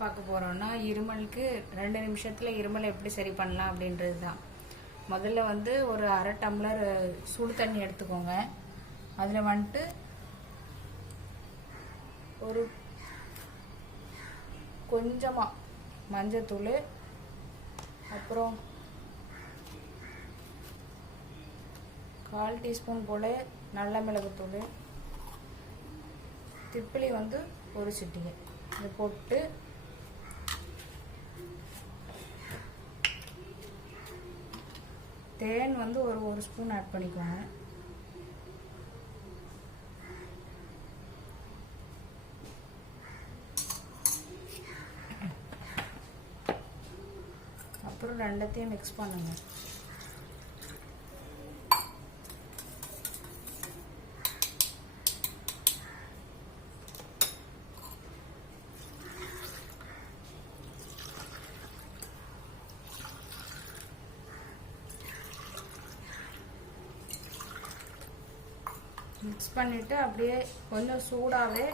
பார்க்க போகிறோன்னா இருமலுக்கு 2 நிமிஷத்தில் இருமல் எப்படி சரி பண்ணலாம் அப்படின்றது தான். முதல்ல வந்து ஒரு அரை டம்ளர் சுடு தண்ணி எடுத்துக்கோங்க. அதில் வந்துட்டு ஒரு கொஞ்சமாக மஞ்சத்தூள், அப்புறம் 1/4 டீஸ்பூன் போல் நல்ல மிளகுத்தூள், திப்பிலி வந்து ஒரு சிட்டிகை இதை போட்டு தேன் வந்து ஒரு ஸ்பூன் ஆட் பண்ணிக்கோங்க. அப்புறம் ரெண்டத்தையும் மிக்ஸ் பண்ணுங்க. மிக்ஸ் பண்ணிவிட்டு அப்படியே கொஞ்சம் சூடாகவே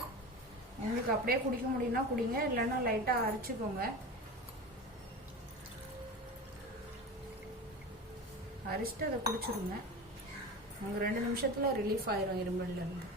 உங்களுக்கு அப்படியே குடிக்க முடியும்னா குடிங்க, இல்லைன்னா லைட்டாக அரைச்சிக்கோங்க. அரைச்சிட்டு அதை குடிச்சிடுங்க. உங்களுக்கு 2 நிமிஷத்தில் ரிலீஃப் ஆயிரும் இருமல்லேருந்து.